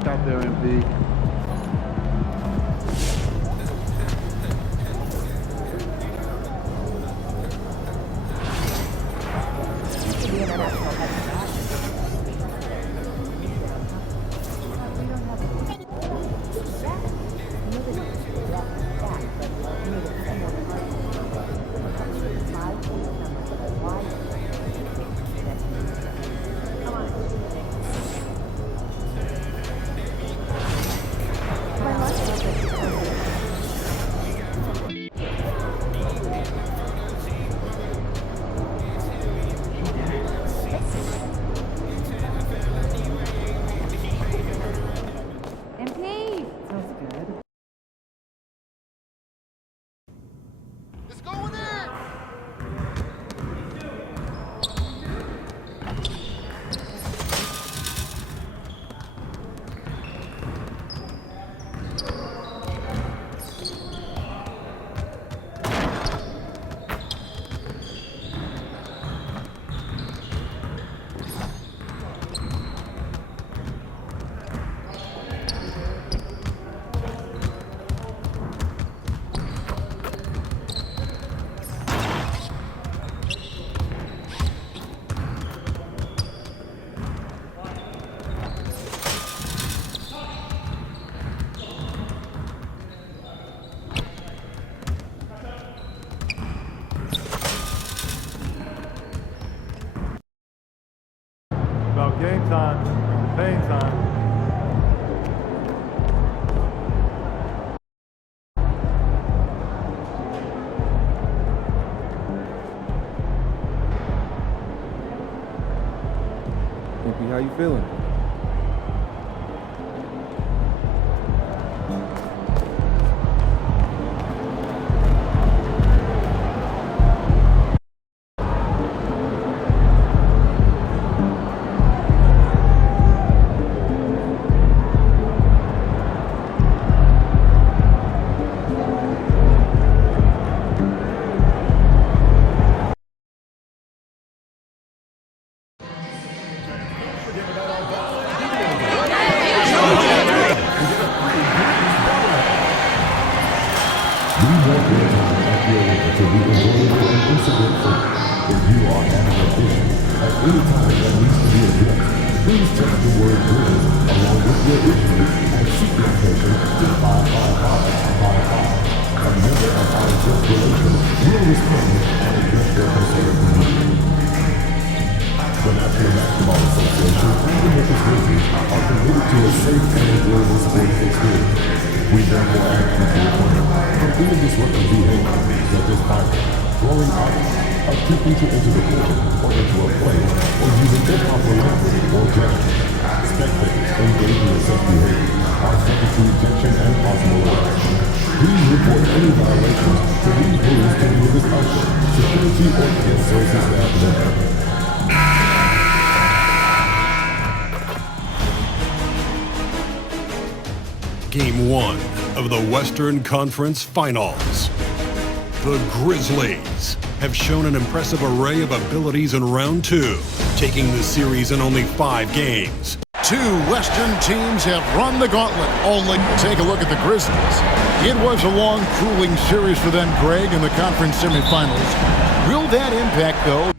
luck out there, MP. About game time, pain time. MP, how you feeling? Game 1 of the Western Conference Finals. The Grizzlies have shown an impressive array of abilities in round 2, taking the series in only 5 games. Two Western teams have run the gauntlet. Only take a look at the Grizzlies. It was a long, grueling series for them, Greg, in the conference semifinals. Will that impact, though,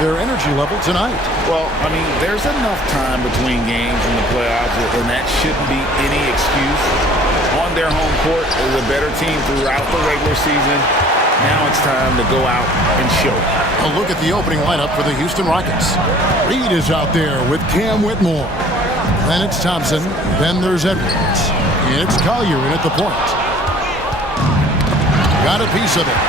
their energy level tonight? Well, I mean, there's enough time between games in the playoffs, and that shouldn't be any excuse. On their home court, they're the better team throughout the regular season. Now it's time to go out and show. A look at the opening lineup for the Houston Rockets. Reed is out there with Cam Whitmore. Then it's Thompson. Then there's Edwards. And it's Collier in at the point. Got a piece of it.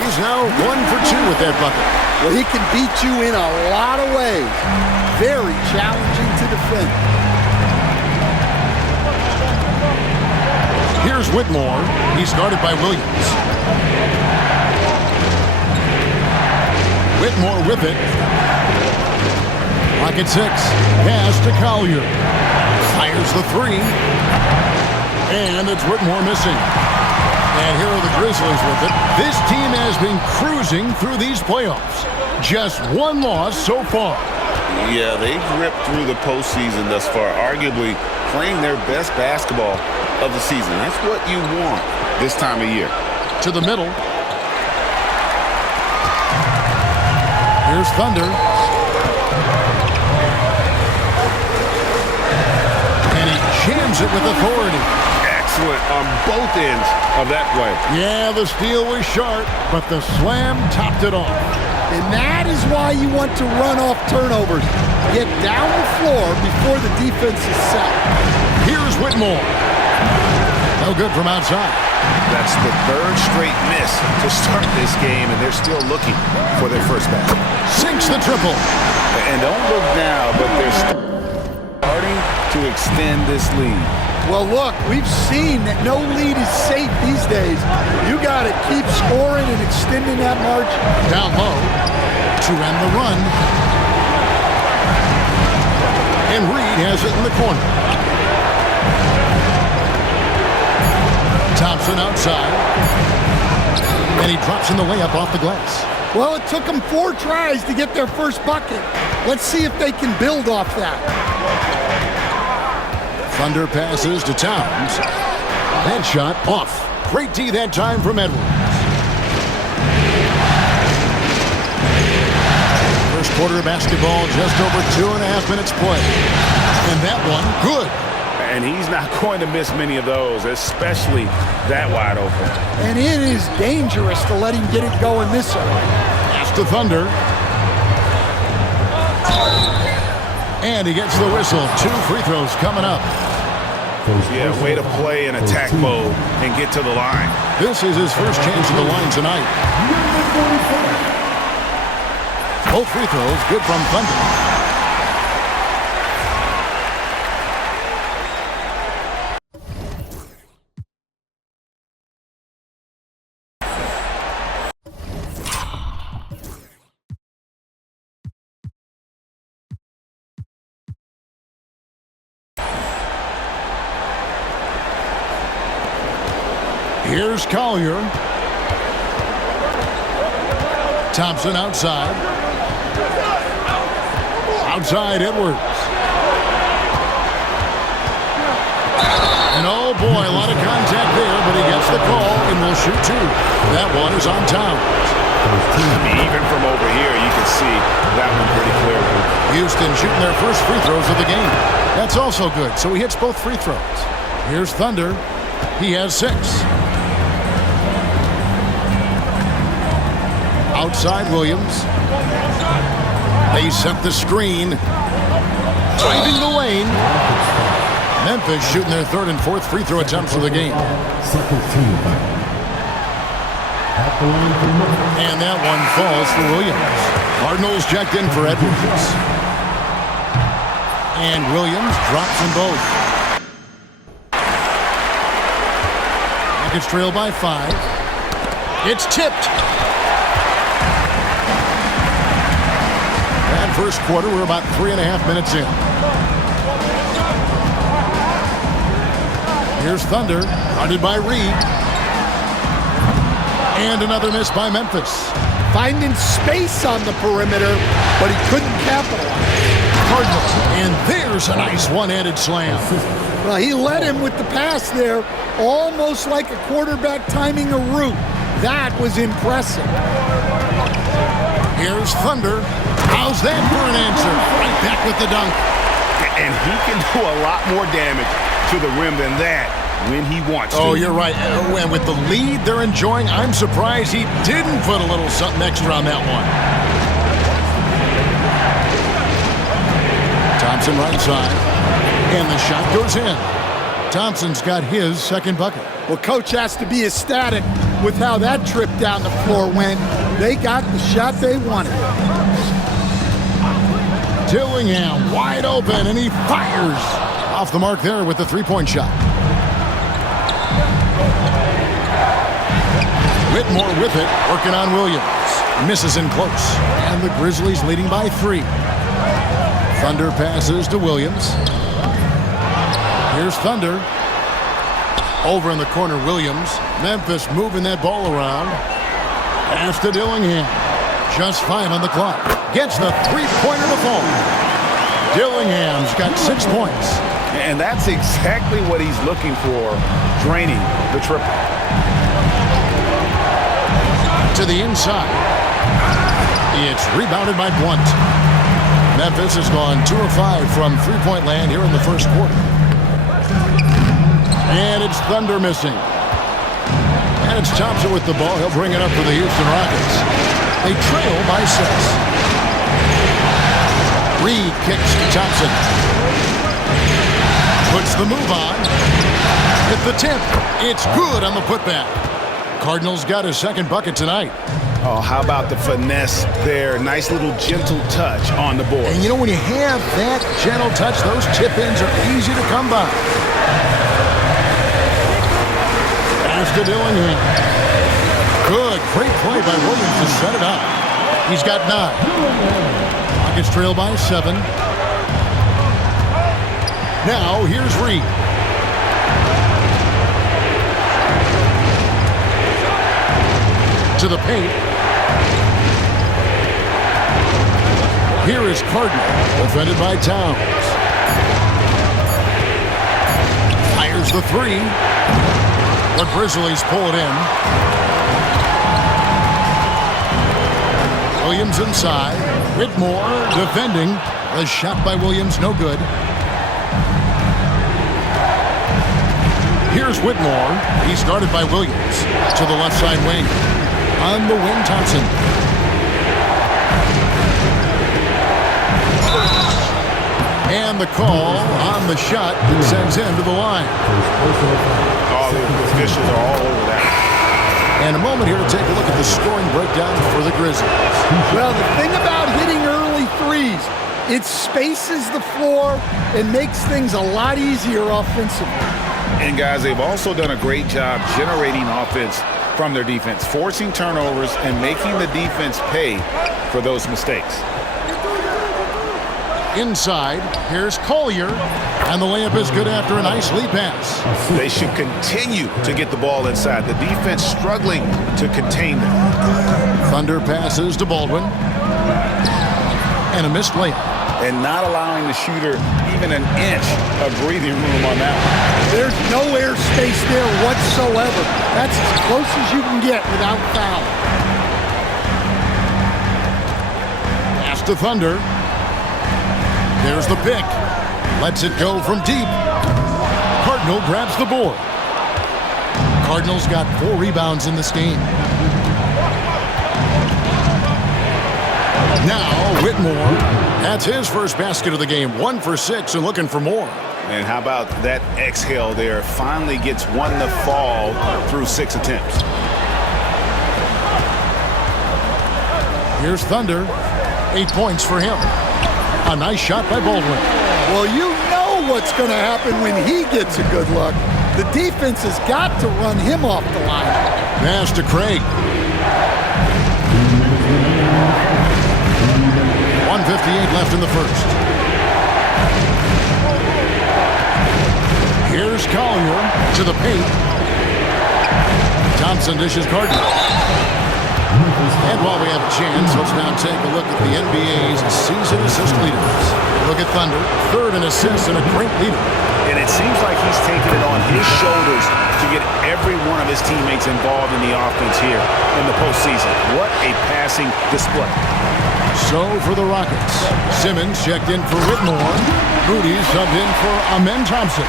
He's now 1 for 2 with that bucket. Well, he can beat you in a lot of ways. Very challenging to defend. Here's Whitmore. He's guarded by Williams. Whitmore with it. Rocket 6. Pass to Collier. Fires the 3. And it's Whitmore missing. And here are the Grizzlies with it. This team has been cruising through these playoffs. Just one loss so far. Yeah, they've ripped through the postseason thus far, arguably playing their best basketball of the season. That's what you want this time of year. To the middle. Here's Thunder. And he jams it with authority. Excellent on both ends of that play. Yeah, the steal was sharp, but the slam topped it off. And that is why you want to run off turnovers. Get down the floor before the defense is set. Here's Whitmore. No good from outside. That's the third straight miss to start this game, and they're still looking for their first basket. Sinks the triple. And don't look now, but they're starting to extend this lead. Well, look, we've seen that no lead is safe these days. You got to keep scoring and extending that margin. Down low to end the run. And Reed has it in the corner. Thompson outside. And he drops in the layup off the glass. Well, it took them 4 tries to get their first bucket. Let's see if they can build off that. Thunder passes to Towns. That shot off. Great D that time from Edwards. First quarter of basketball, just over 2.5 minutes play. And that one, good. And he's not going to miss many of those, especially that wide open. And it is dangerous to let him get it going this early. Pass to Thunder. And he gets the whistle. 2 free throws coming up. Yeah, way to play in attack mode and get to the line. This is his first chance at the line tonight. Both free throws good from Thunder. Here's Collier. Thompson outside. Outside Edwards. And oh boy, a lot of contact there, but he gets the call and will shoot 2. That one is on Towns. Even from over here, you can see that one pretty clearly. Houston shooting their first free throws of the game. That's also good, so he hits both free throws. Here's Thunder. He has 6. Outside Williams. They set the screen. Driving the lane. Memphis shooting their 3rd and 4th free throw attempts of the game. And that one falls for Williams. Cardinals checked in for Edwards. And Williams drops them both. Rockets trail by 5. It's tipped. And first quarter, we're about 3.5 minutes in. Here's Thunder, guarded by Reed. And another miss by Memphis. Finding space on the perimeter, but he couldn't capitalize. Cardinals, and there's a nice one-handed slam. Well, he led him with the pass there, almost like a quarterback timing a route. That was impressive. Here's Thunder. How's that for an answer? Right back with the dunk. And he can do a lot more damage to the rim than that when he wants to. Oh, you're right. And with the lead they're enjoying, I'm surprised he didn't put a little something extra on that one. Thompson right side. And the shot goes in. Thompson's got his second bucket. Well, coach has to be ecstatic with how that trip down the floor went. They got the shot they wanted. Dillingham wide open, and he fires. Off the mark there with the three-point shot. Whitmore with it, working on Williams. Misses in close. And the Grizzlies leading by 3. Thunder passes to Williams. Here's Thunder. Over in the corner, Williams. Memphis moving that ball around. Pass to Dillingham. Just 5 on the clock. Gets the three-pointer to fall. Dillingham's got 6 points. And that's exactly what he's looking for, draining the triple. To the inside. It's rebounded by Blunt. Memphis has gone 2 of 5 from three-point land here in the first quarter. And it's Thunder missing. And it's Thompson with the ball. He'll bring it up for the Houston Rockets. They trail by 6. Reed kicks to Thompson. Puts the move on. Hit the tip. It's good on the putback. Cardinals got his second bucket tonight. Oh, how about the finesse there? Nice little gentle touch on the board. And you know, when you have that gentle touch, those chip-ins are easy to come by. Pass to Dillingham. Good, great play by Williams to set it up. He's got 9. Rockets trail by 7. Now, here's Reed. To the paint. Here is Cardinal, defended by Towns. Fires the 3. The Grizzlies pull it in. Williams inside. Whitmore defending. The shot by Williams, no good. Here's Whitmore. He's guarded by Williams. To the left side wing. On the wing, Thompson. And the call on the shot that sends him to the line. Oh, the officials are all over that. And a moment here to take a look at the scoring breakdown for the Grizzlies. Well, the thing about hitting early threes, it spaces the floor and makes things a lot easier offensively. And guys, they've also done a great job generating offense from their defense, forcing turnovers and making the defense pay for those mistakes. Inside, here's Collier, and the layup is good after a nice lead pass. They should continue to get the ball inside. The defense struggling to contain them. Thunder passes to Baldwin. And a missed layup. And not allowing the shooter even an inch of breathing room on that one. There's no airspace there whatsoever. That's as close as you can get without foul. Pass to Thunder. There's the pick. Lets it go from deep. Cardinal grabs the board. Cardinals got 4 rebounds in this game. Now Whitmore. That's his first basket of the game. 1 for 6 and looking for more. And how about that exhale there? Finally gets one to fall through 6 attempts. Here's Thunder. 8 points for him. A nice shot by Baldwin. Well, you know what's going to happen when he gets a good look. The defense has got to run him off the line. Pass to Craig. 1:58 left in the first. Here's Collier to the paint. Thompson dishes Cardinal. And while we have a chance, let's now take a look at the NBA's season assist leaders. Look at Thunder, 3rd in assists and a great leader. And it seems like he's taking it on his shoulders to get every one of his teammates involved in the offense here in the postseason. What a passing display. So for the Rockets, Simmons checked in for Whitmore. Rudy subbed in for Amen Thompson.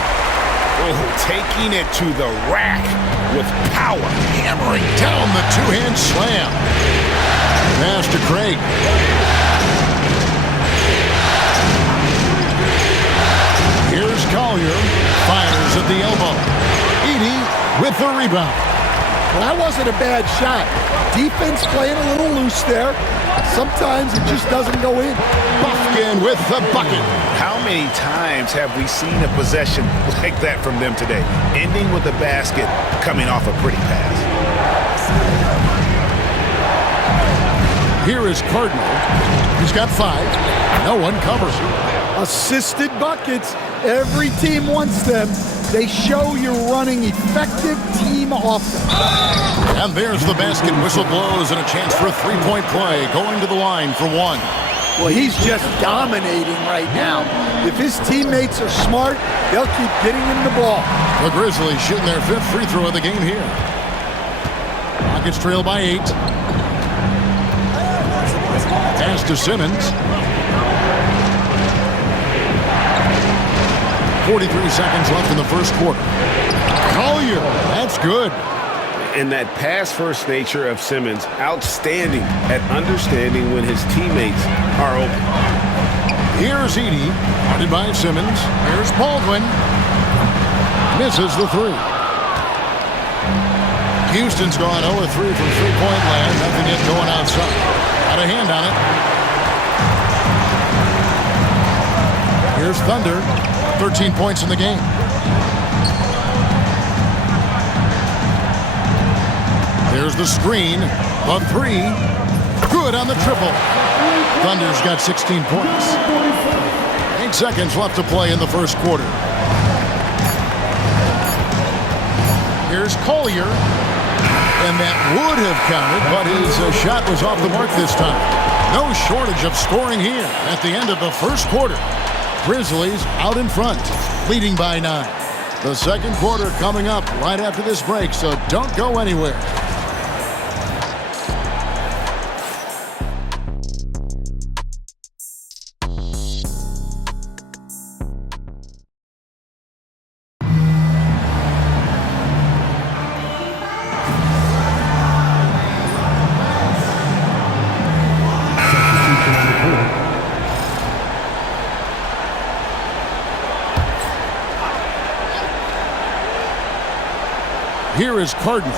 Oh, taking it to the rack with power. Hammering down the 2-hand slam. Pass to Craig. Here's Collier. Fires at the elbow. Edey with the rebound. Well, that wasn't a bad shot. Defense playing a little loose there. Sometimes it just doesn't go in. Bufkin with the bucket. How many times have we seen a possession like that from them today? Ending with a basket, coming off a pretty pass. Here is Cardinal. He's got 5. No one covers. Assisted buckets. Every team wants them. They show you're running effective team offense. And there's the basket. Whistle blows and a chance for a three-point play. Going to the line for one. Well, he's just dominating right now. If his teammates are smart, they'll keep getting him the ball. The Grizzlies shooting their 5th free throw of the game here. Rockets trail by 8. Pass to Simmons. 43 seconds left in the first quarter. Collier, that's good. And that pass-first nature of Simmons, outstanding at understanding when his teammates are open. Here's Edey, guarded by Simmons. Here's Baldwin. Misses the 3. Houston's gone 0-3 from three-point land. Nothing yet going outside. Got a hand on it. Here's Thunder. 13 points in the game. There's the screen. The 3. Good on the triple. Thunder's got 16 points. 8 seconds left to play in the first quarter. Here's Collier. And that would have counted, but his shot was off the mark this time. No shortage of scoring here at the end of the first quarter. Grizzlies out in front, leading by 9. The second quarter coming up right after this break, so don't go anywhere. Here is Cardinal.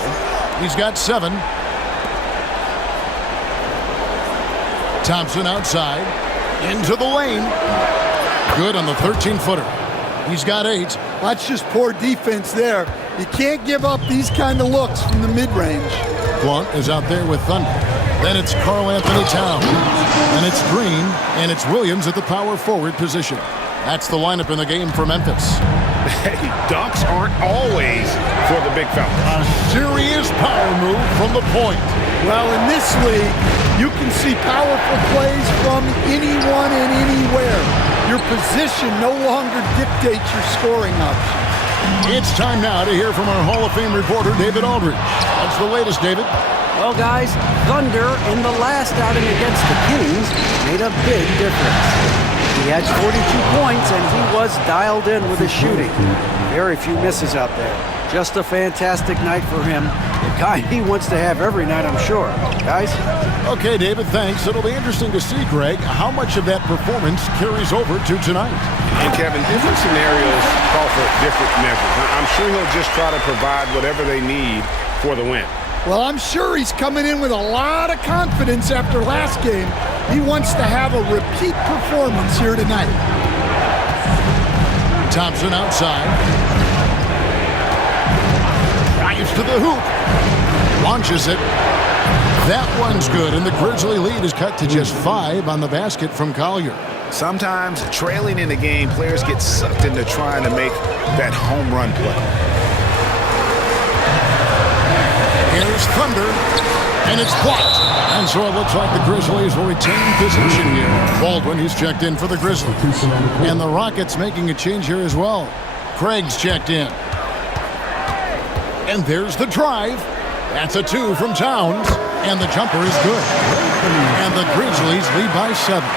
He's got 7. Thompson outside. Into the lane. Good on the 13-footer. He's got 8. That's just poor defense there. You can't give up these kind of looks from the mid-range. Blount is out there with Thunder. Then it's Karl Anthony Towns. Then it's Green. And it's Williams at the power forward position. That's the lineup in the game for Memphis. Hey, dunks aren't always for the big fellas. A serious power move from the point. Well, in this league, you can see powerful plays from anyone and anywhere. Your position no longer dictates your scoring options. It's time now to hear from our Hall of Fame reporter, David Aldridge. What's the latest, David? Well, guys, Thunder in the last outing against the Kings made a big difference. He had 42 points, and he was dialed in with his shooting. Very few misses out there. Just a fantastic night for him. The kind he wants to have every night, I'm sure. Guys? Okay, David, thanks. It'll be interesting to see, Greg, how much of that performance carries over to tonight. And, Kevin, different scenarios call for different measures. I'm sure he'll just try to provide whatever they need for the win. Well, I'm sure he's coming in with a lot of confidence after last game. He wants to have a repeat performance here tonight. Thompson outside. Drives to the hoop. Launches it. That one's good, and the Grizzly lead is cut to just 5 on the basket from Collier. Sometimes trailing in the game, players get sucked into trying to make that home run play. Here's Thunder, and it's blocked. And so it looks like the Grizzlies will retain possession here. Baldwin, he's checked in for the Grizzlies. And the Rockets making a change here as well. Craig's checked in. And there's the drive. That's a 2 from Towns. And the jumper is good. And the Grizzlies lead by 7.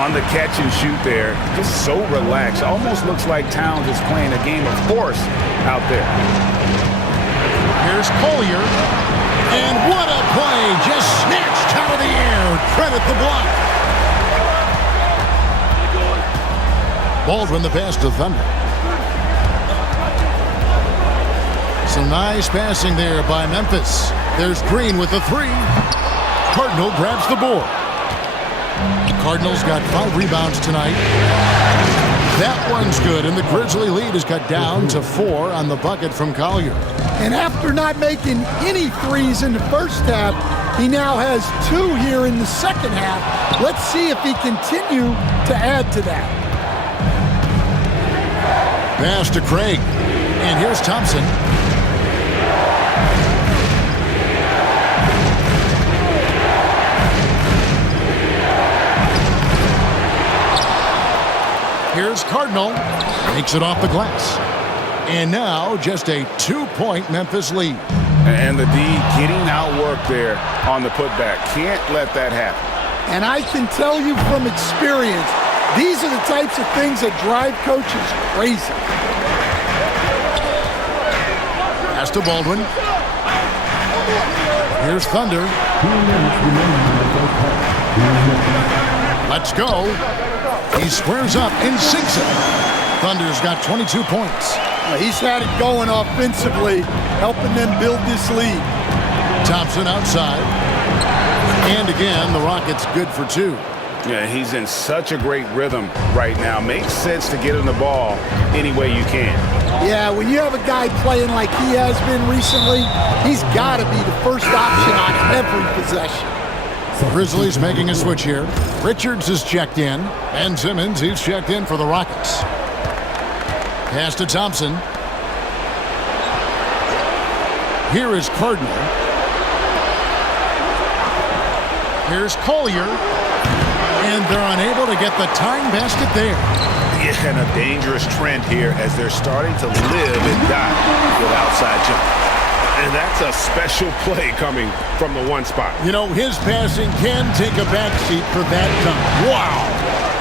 On the catch and shoot there, just so relaxed. Almost looks like Towns is playing a game of horse out there. Here's Collier. And what a play. Just snatched out of the air. Credit the block. Baldwin the pass to Thunder. Some nice passing there by Memphis. There's Green with the 3. Cardinal grabs the board. Cardinals got 5 rebounds tonight. That one's good, and the Grizzly lead is cut down to 4 on the bucket from Collier. And after not making any threes in the first half, he now has 2 here in the second half. Let's see if he continue to add to that. Pass to Craig. And here's Thompson. Here's Cardinal. Makes it off the glass. And now just a 2-point Memphis lead. And the D getting outworked there on the putback. Can't let that happen. And I can tell you from experience, these are the types of things that drive coaches crazy. Pass to Baldwin. Here's Thunder. Let's go. He squares up and sinks it. Thunder's got 22 points. He's had it going offensively, helping them build this lead. Thompson outside. And again, the Rockets good for 2. Yeah, he's in such a great rhythm right now. Makes sense to get him the ball any way you can. Yeah, when you have a guy playing like he has been recently, he's got to be the first option on every possession. Grizzlies making a switch here. Richards is checked in. Ben Simmons, he's checked in for the Rockets. Pass to Thompson. Here is Cardinal. Here's Collier. And they're unable to get the tying basket there. Yeah, and a dangerous trend here as they're starting to live and die with outside jump. And that's a special play coming from the one spot. You know, his passing can take a backseat for that dunk. Wow.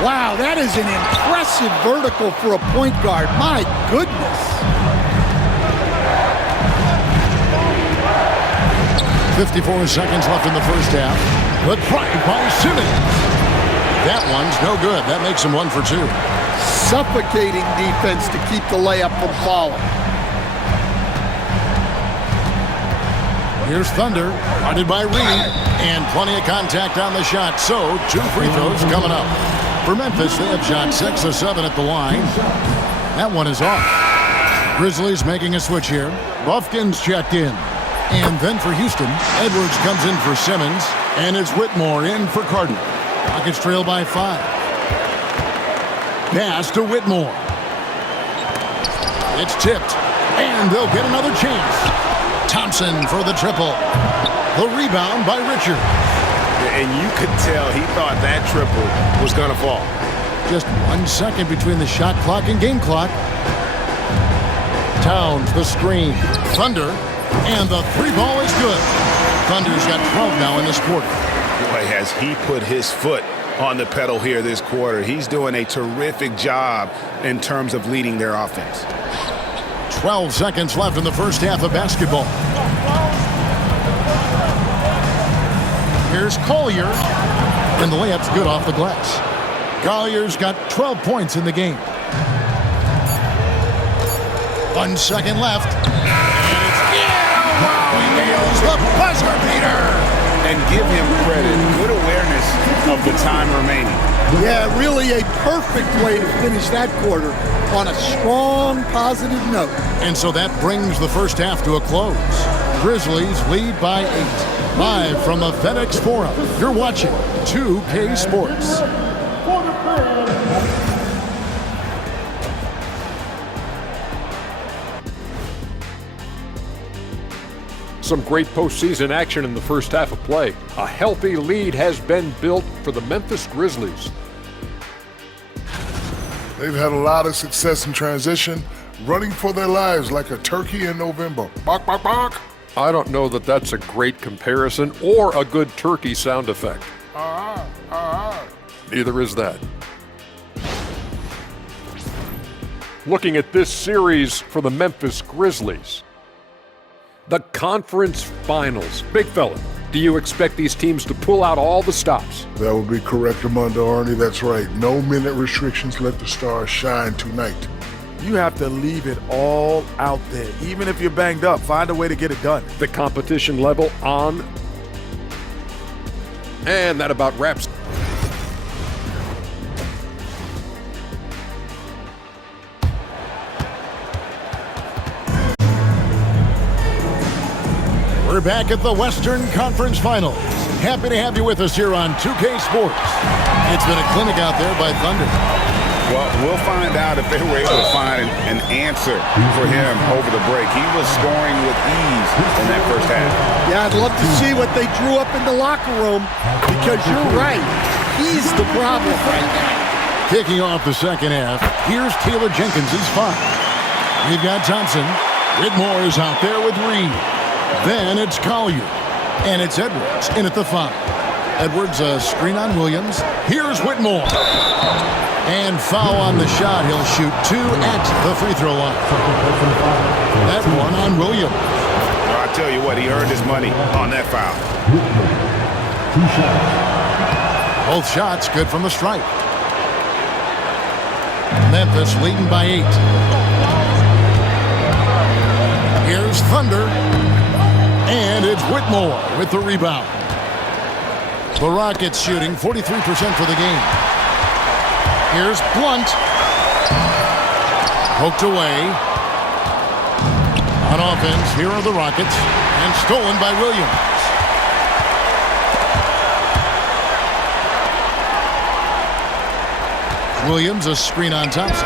Wow, that is an impressive vertical for a point guard. My goodness. 54 seconds left in the first half. Good drive by Simmons. That one's no good. That makes him 1 for 2. Suffocating defense to keep the layup from falling. Here's Thunder, guarded by Reed, and plenty of contact on the shot. So 2 free throws coming up. For Memphis, they have shot 6 of 7 at the line. That one is off. Grizzlies making a switch here. Buffkin's checked in. And then for Houston, Edwards comes in for Simmons, and it's Whitmore in for Cardinal. Rockets trail by 5. Pass to Whitmore. It's tipped, and they'll get another chance. Thompson for the triple. The rebound by Richard. And you could tell he thought that triple was going to fall. Just 1 second between the shot clock and game clock. Towns, the screen. Thunder, and the 3 ball is good. Thunder's got 12 now in this quarter. Boy, has he put his foot on the pedal here this quarter. He's doing a terrific job in terms of leading their offense. 12 seconds left in the first half of basketball. Here's Collier, and the layup's good off the glass. Collier's got 12 points in the game. 1 second left. And it's, wow, he nails the buzzer beater. And give him credit. Good awareness of the time remaining. Yeah, really a perfect way to finish that quarter on a strong, positive note. And so that brings the first half to a close. Grizzlies lead by 8. Live from the FedEx Forum, you're watching 2K Sports. Some great postseason action in the first half of play. A healthy lead has been built for the Memphis Grizzlies. They've had a lot of success in transition, running for their lives like a turkey in November. Bark, bark, bark. I don't know that that's a great comparison or a good turkey sound effect. Neither is that. Looking at this series for the Memphis Grizzlies. The conference finals. Big fella, do you expect these teams to pull out all the stops? That would be correct, Armando Arnie. That's right. No minute restrictions. Let the stars shine tonight. You have to leave it all out there. Even if you're banged up, find a way to get it done. The competition level on. And that about wraps. We're back at the Western Conference Finals. Happy to have you with us here on 2K Sports. It's been a clinic out there by Thunder. Well, we'll find out if they were able to find an answer for him over the break. He was scoring with ease in that first half. Yeah, I'd love to see what they drew up in the locker room because you're right. He's the problem right now. Kicking off the second half, here's Taylor Jenkins' 5. We've got Thompson. Whitmore is out there with Reed. Then it's Collier. And it's Edwards in at the 5. Edwards, a screen on Williams. Here's Whitmore. And foul on the shot. He'll shoot 2 at the free throw line. That one on Williams. Well, I tell you what, he earned his money on that foul. Both shots good from the stripe. Memphis leading by 8. Here's Thunder. And it's Whitmore with the rebound. The Rockets shooting 43% for the game. Here's Blunt. Poked away. On offense, here are the Rockets. And stolen by Williams. Williams, a screen on Thompson.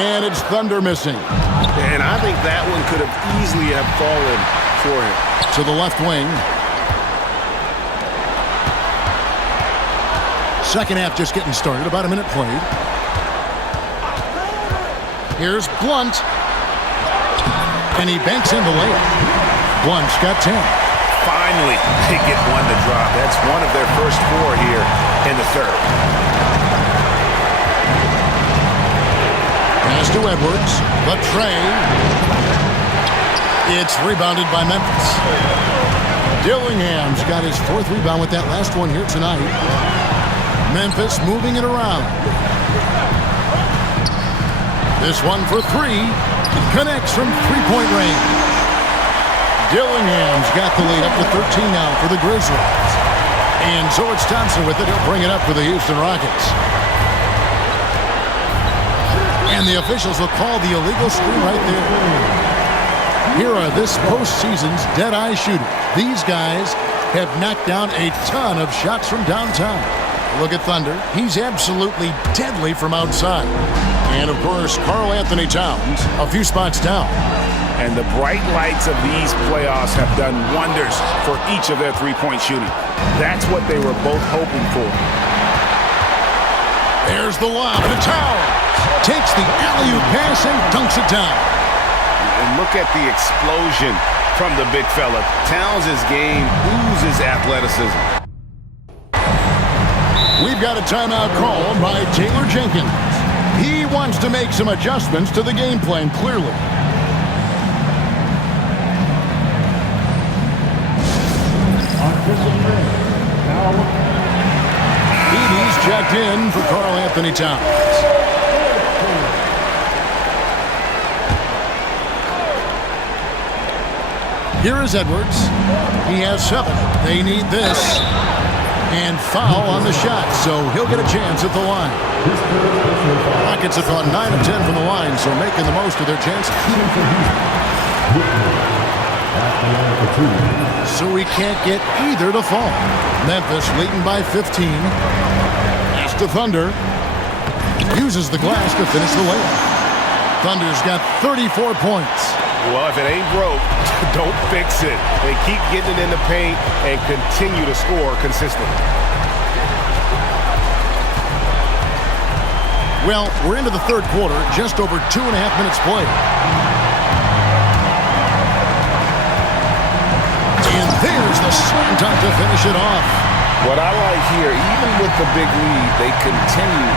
And it's Thunder missing. And I think that one could have easily have fallen for him. To the left wing. Second half just getting started. About a minute played. Here's Blunt. And he banks in the layup. Blunt's got 10. Finally, they get one to drop. That's one of their first 4 here in the third. Pass to Edwards. The tray. It's rebounded by Memphis. Dillingham's got his 4th rebound with that last one here tonight. Memphis moving it around. This one for 3. Connects from 3-point range. Dillingham's got the lead up to 13 now for the Grizzlies. And so it's Thompson with it. He'll bring it up for the Houston Rockets. And the officials will call the illegal screen right there. Here are this postseason's dead-eye shooters. These guys have knocked down a ton of shots from downtown. Look at Thunder. He's absolutely deadly from outside. And, of course, Karl Anthony Towns, a few spots down. And the bright lights of these playoffs have done wonders for each of their three-point shooting. That's what they were both hoping for. There's the lob to Towns. Takes the alley-oop pass and dunks it down. And look at the explosion from the big fella. Towns' game oozes athleticism. We've got a timeout called by Taylor Jenkins. He wants to make some adjustments to the game plan, clearly. Edey's checked in for Karl Anthony Towns. Here is Edwards. He has 7. They need this. And foul on the shot, so he'll get a chance at the line. Rockets have gone 9 of 10 from the line, so making the most of their chances. So we can't get either to fall. Memphis leading by 15. Pass to Thunder. Uses the glass to finish the layup. Thunder's got 34 points. Well, if it ain't broke, don't fix it. They keep getting it in the paint and continue to score consistently. Well, we're into the third quarter, just over 2.5 minutes played. And there's the slam dunk to finish it off. What I like here, even with the big lead, they continue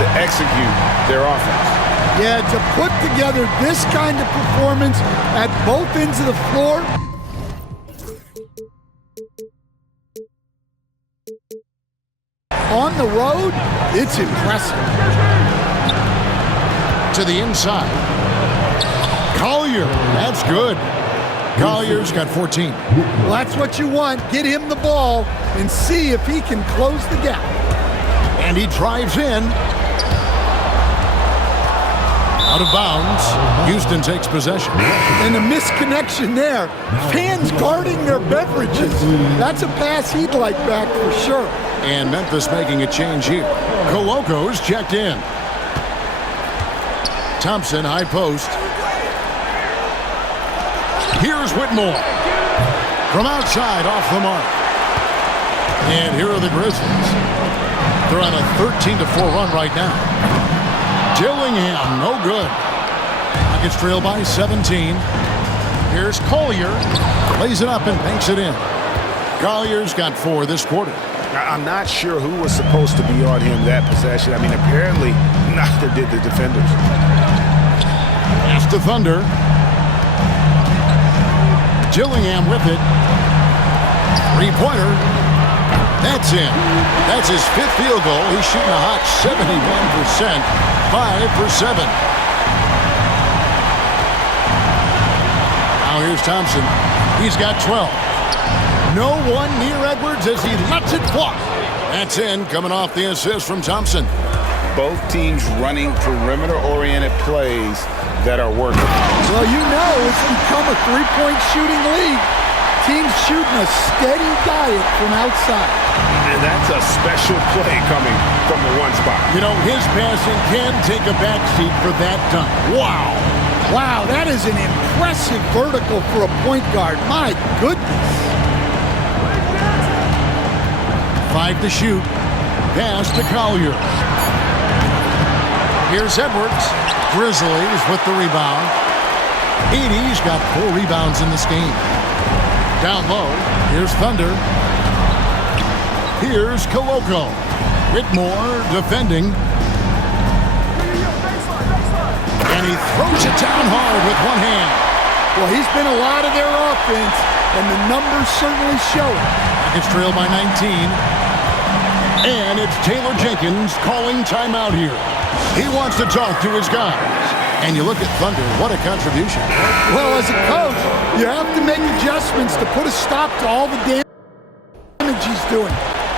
to execute their offense. Yeah, to put together this kind of performance at both ends of the floor. On the road, it's impressive. To the inside. Collier, that's good. Collier's got 14. Well, that's what you want. Get him the ball and see if he can close the gap. And he drives in. Out of bounds. Houston takes possession. And a misconnection there. Fans guarding their beverages. That's a pass he'd like back for sure. And Memphis making a change here. Coloco's checked in. Thompson, high post. Here's Whitmore. From outside, off the mark. And here are the Grizzlies. They're on a 13-4 run right now. Dillingham, no good. Nuggets trail by 17. Here's Collier. Lays it up and banks it in. Collier's got 4 this quarter. I'm not sure who was supposed to be on him that possession. I mean, apparently neither did the defenders. Pass to Thunder. Dillingham with it. Three-pointer. That's in. That's his 5th field goal. He's shooting a hot 71%. 5 for 7. Now here's Thompson. He's got 12. No one near Edwards as he lets it fly. That's in, coming off the assist from Thompson. Both teams running perimeter-oriented plays that are working. Well, you know it's become a three-point shooting league. Teams shooting a steady diet from outside. And that's a special play coming from the one spot. You know, his passing can take a backseat for that dunk. Wow. Wow, that is an impressive vertical for a point guard. My goodness. 5 to shoot. Pass to Collier. Here's Edwards. Grizzlies with the rebound. Edey's got 4 rebounds in this game. Down low, here's Thunder. Here's Coloco. Whitmore defending. And he throws it down hard with one hand. Well, he's been a lot of their offense, and the numbers certainly show it. It's trailed by 19. And it's Taylor Jenkins calling timeout here. He wants to talk to his guys. And you look at Thunder, what a contribution. Well, as a coach, you have to make adjustments to put a stop to all the damage he's doing.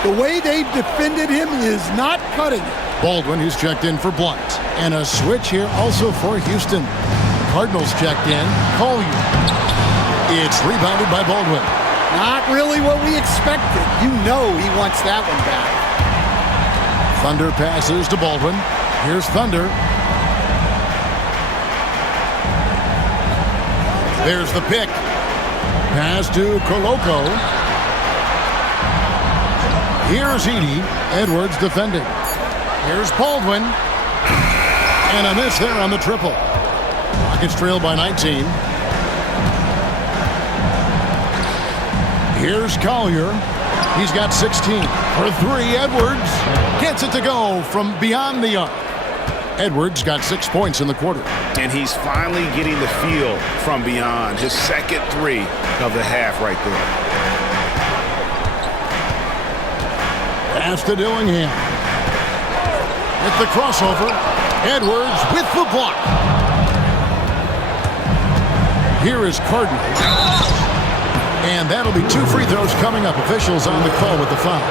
The way they've defended him is not cutting it. Baldwin, who's checked in for Blunt. And a switch here also for Houston. Cardinals checked in. Collier. It's rebounded by Baldwin. Not really what we expected. You know he wants that one back. Thunder passes to Baldwin. Here's Thunder. There's the pick. Pass to Coloco. Here's Edey. Edwards defending. Here's Baldwin. And a miss there on the triple. Rockets trail by 19. Here's Collier. He's got 16. For 3, Edwards gets it to go from beyond the arc. Edwards got 6 points in the quarter. And he's finally getting the feel from beyond. His second 3 of the half right there. Pass to Dillingham. With the crossover. Edwards with the block. Here is Cardinal. And that'll be 2 free throws coming up. Officials on the call with the foul.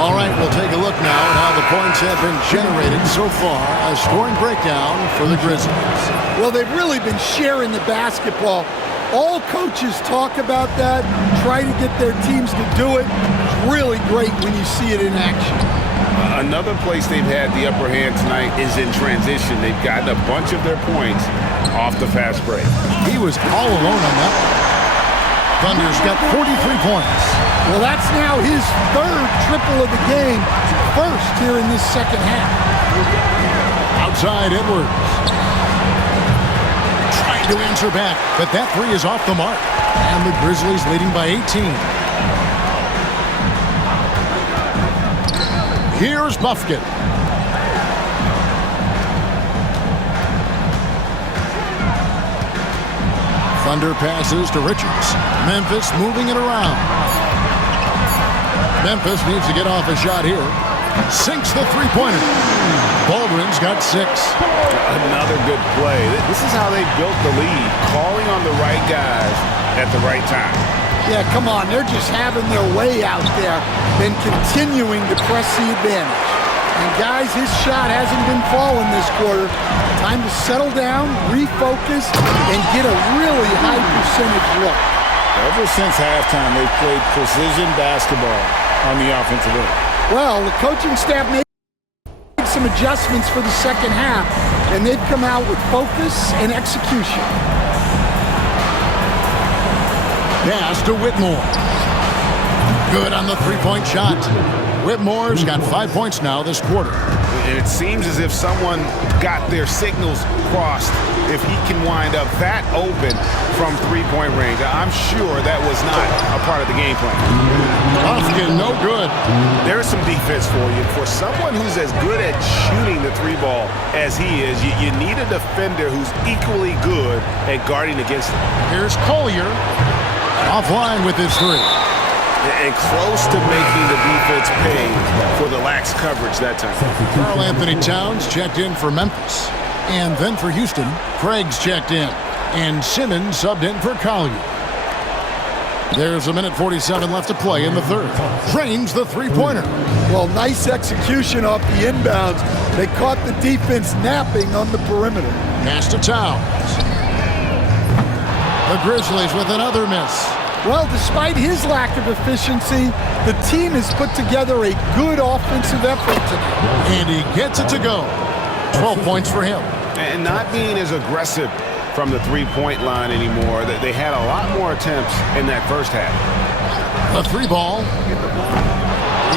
All right, we'll take a look now at how the points have been generated so far. A scoring breakdown for the Grizzlies. Well, they've really been sharing the basketball. All coaches talk about that, try to get their teams to do it. It's really great when you see it in action. Another place they've had the upper hand tonight is in transition. They've gotten a bunch of their points off the fast break. He was all alone on that one. Thunder's got 43 points. Well, that's now his 3rd triple of the game, first here in this second half. Outside Edwards. Trying to answer back, but that 3 is off the mark. And the Grizzlies leading by 18. Here's Bufkin. Thunder passes to Richards. Memphis moving it around. Memphis needs to get off a shot here. Sinks the three-pointer. Baldwin's got 6. Another good play. This is how they built the lead, calling on the right guys at the right time. Yeah, come on. They're just having their way out there and continuing to press the advantage. And guys, his shot hasn't been falling this quarter. Time to settle down, refocus, and get a really high percentage look. Ever since halftime, they've played precision basketball on the offensive end. Well, the coaching staff made some adjustments for the second half, and they've come out with focus and execution. Pass to Whitmore. Good on the three-point shot. Whitmore's got 5 points now this quarter. It seems as if someone got their signals crossed if he can wind up that open from three-point range. I'm sure that was not a part of the game plan. Bufkin, no good. There's some defense for you. For someone who's as good at shooting the three ball as he is, you need a defender who's equally good at guarding against him. Here's Collier. Offline with his three. And close to making the defense pay for the lax coverage that time. Karl Anthony Towns checked in for Memphis. And then for Houston, Craig's checked in. And Simmons subbed in for Collier. There's a minute 47 left to play in the third. Drains the three-pointer. Well, nice execution off the inbounds. They caught the defense napping on the perimeter. Pass to Towns. The Grizzlies with another miss. Well, despite his lack of efficiency, the team has put together a good offensive effort tonight. And he gets it to go. 12 points for him. And not being as aggressive from the three-point line anymore. They had a lot more attempts in that first half. The three ball.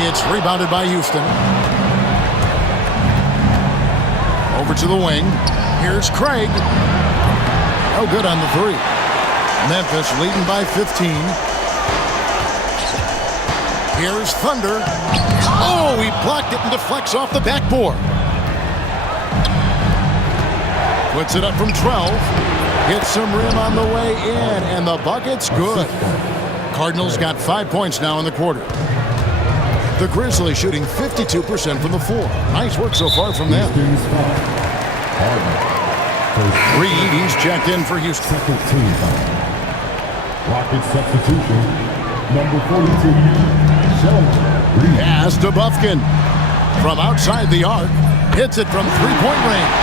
It's rebounded by Houston. Over to the wing. Here's Craig. No good on the three. Memphis leading by 15. Here's Thunder. Oh, he blocked it and deflects off the backboard. Puts it up from 12. Hits some rim on the way in, and the bucket's good. Cardinals got 5 points now in the quarter. The Grizzlies shooting 52% from the floor. Nice work so far from them. Reed, he's checked in for Houston. Rocket substitution, number 42, Sheldon. Pass to Bufkin. From outside the arc, hits it from three-point range.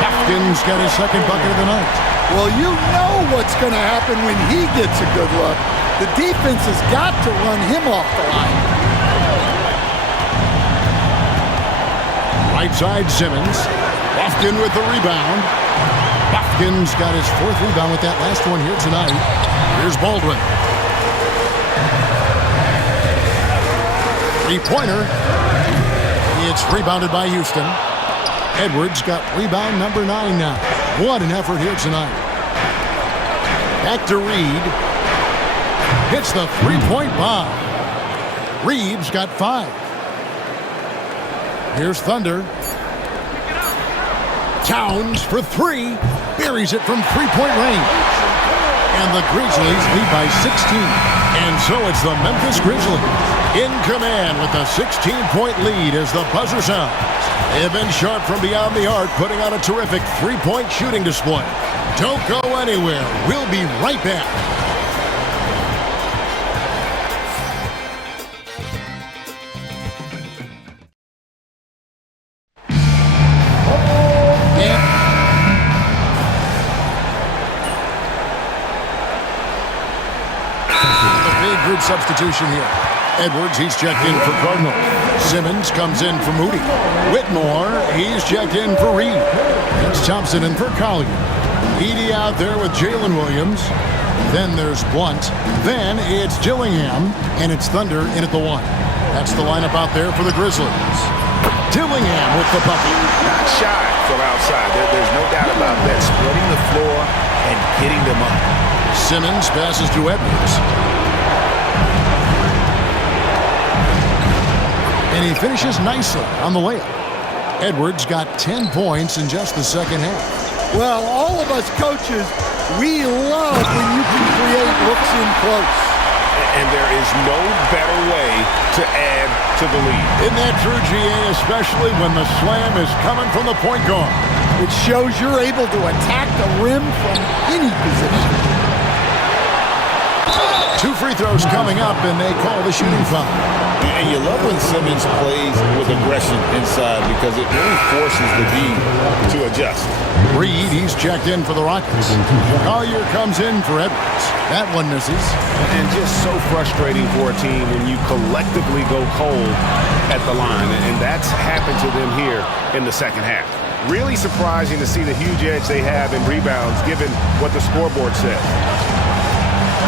Bufkin's got his second bucket of the night. Well, you know what's going to happen when he gets a good look. The defense has got to run him off the line. Right side, Simmons. Bufkin with the rebound. Bufkin's got his fourth rebound with that last one here tonight. Here's Baldwin. Three-pointer. It's rebounded by Houston. Edwards got rebound number 9 now. What an effort here tonight. Back to Reed. Hits the three-point bomb. Reeves got 5. Here's Thunder. Towns for 3. Buries it from three-point range. And the Grizzlies lead by 16. And so it's the Memphis Grizzlies in command with a 16-point lead as the buzzer sounds. They've been sharp from beyond the arc, putting on a terrific three-point shooting display. Don't go anywhere. We'll be right back. Substitution here. Edwards, he's checked in for Cardinal. Simmons comes in for Moody. Whitmore, he's checked in for Reed. It's Thompson in for Collier. Edey out there with Jalen Williams. Then there's Blunt. Then it's Dillingham, and it's Thunder in at the 1. That's the lineup out there for the Grizzlies. Dillingham with the bucket. Not shy from outside. There's no doubt about that. Spreading the floor and getting them up. Simmons passes to Edwards. And he finishes nicely on the layup. Edwards got 10 points in just the second half. Well, all of us coaches, we love when you can create looks in close. And there is no better way to add to the lead. Isn't that true, GA, especially when the slam is coming from the point guard? It shows you're able to attack the rim from any position. 2 free throws coming up, and they call the shooting foul. And you love when Simmons plays with aggression inside because it really forces the D to adjust. Reed, he's checked in for the Rockets. Collier comes in for Edwards. That one misses. And just so frustrating for a team when you collectively go cold at the line. And that's happened to them here in the second half. Really surprising to see the huge edge they have in rebounds given what the scoreboard says.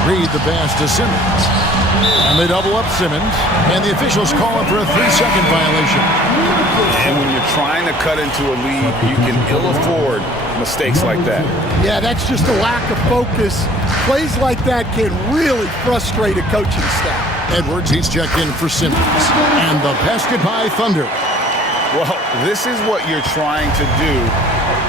Reed the pass to Simmons. And they double up Simmons. And the officials call him for a 3-second violation. And when you're trying to cut into a lead, you can ill afford mistakes like that. Yeah, that's just a lack of focus. Plays like that can really frustrate a coaching staff. Edwards, he's checked in for Simmons. And the basket by Thunder. Well, this is what you're trying to do.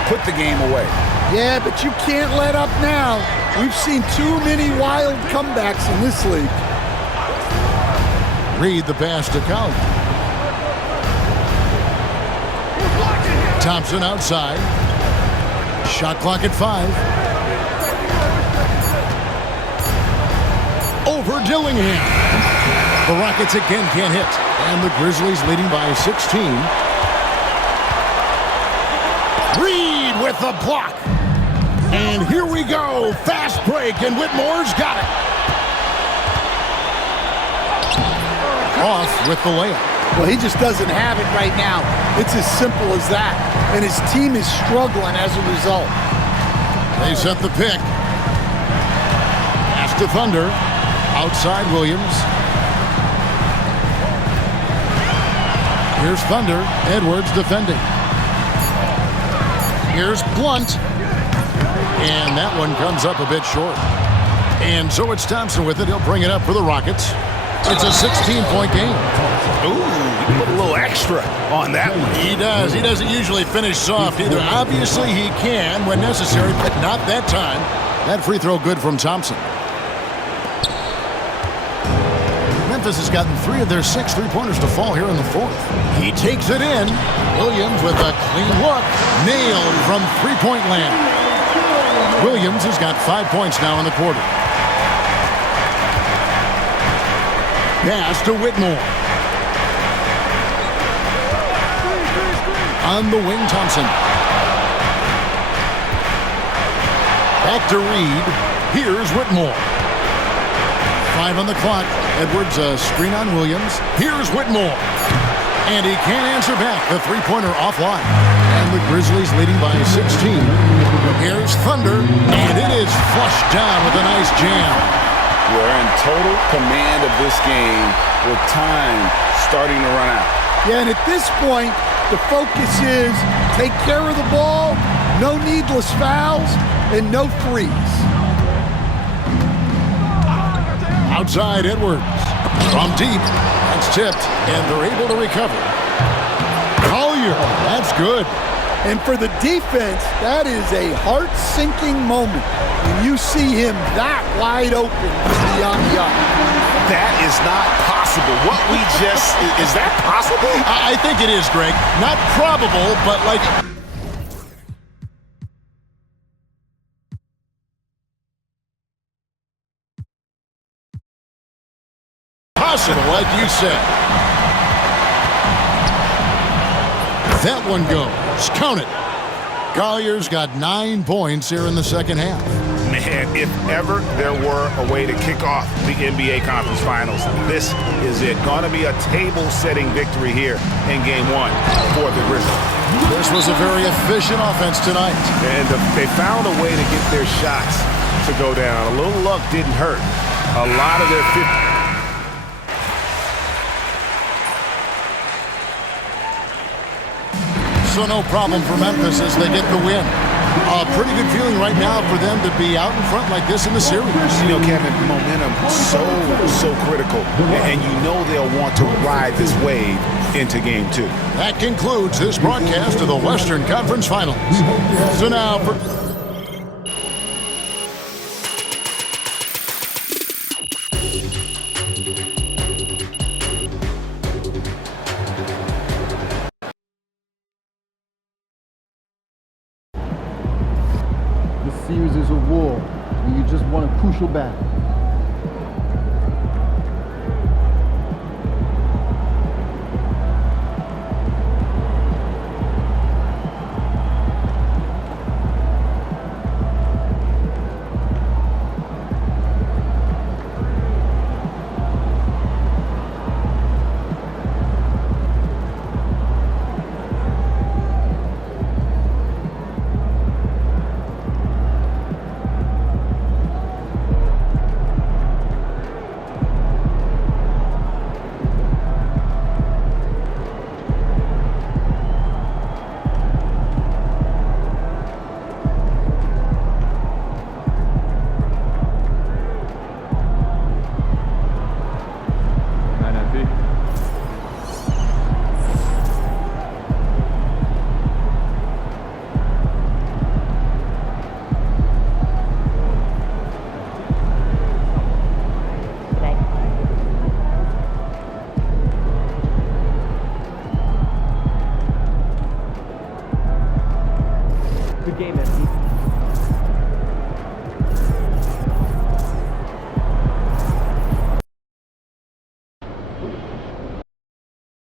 Put the game away. Yeah, but you can't let up now. We've seen too many wild comebacks in this league. Reed the pass to Collier. Thompson outside. Shot clock at 5. Over Dillingham. The Rockets again can't hit. And the Grizzlies leading by 16. Reed with the block. And here we go. Fast break, and Whitmore's got it. Off with the layup. Well, he just doesn't have it right now. It's as simple as that. And his team is struggling as a result. They set the pick. Pass to Thunder. Outside Williams. Here's Thunder. Edwards defending. Here's Blunt. And that one comes up a bit short. And so it's Thompson with it. He'll bring it up for the Rockets. It's a 16-point game. Ooh, he put a little extra on that one. He does. He doesn't usually finish soft either. Obviously, he can when necessary, but not that time. That free throw good from Thompson. Memphis has gotten 3 of their 6 3-pointers to fall here in the 4th. He takes it in. Williams with a clean look. Nailed from three-point land. Williams has got 5 points now in the quarter. Pass to Whitmore. On the wing, Thompson. Back to Reed. Here's Whitmore. 5 on the clock. Edwards a screen on Williams. Here's Whitmore. And he can't answer back. The three-pointer offline. And the Grizzlies leading by 16. Here's Thunder. And it is flushed down with a nice jam. We're in total command of this game with time starting to run out. Yeah, and at this point, the focus is take care of the ball, no needless fouls, and no threes. Outside Edwards. From deep. That's tipped, and they're able to recover. Collier. That's good. And for the defense, that is a heart-sinking moment when you see him that wide open beyond the arc. That is not possible. What we just... Is that possible? I think it is, Greg. Not probable, but like... possible, like you said. That one goes. Count it. Collier's got 9 points here in the second half. Man, if ever there were a way to kick off the NBA Conference Finals, this is it. Going to be a table-setting victory here in Game 1 for the Grizzlies. This was a very efficient offense tonight. And they found a way to get their shots to go down. A little luck didn't hurt. A lot of their 50... So no problem for Memphis as they get the win. A pretty good feeling right now for them to be out in front like this in the series. You know, Kevin, momentum so critical. And you know they'll want to ride this wave into Game 2. That concludes this broadcast of the Western Conference Finals. So now for... Series is a war, and you just won a crucial battle. Good game, man.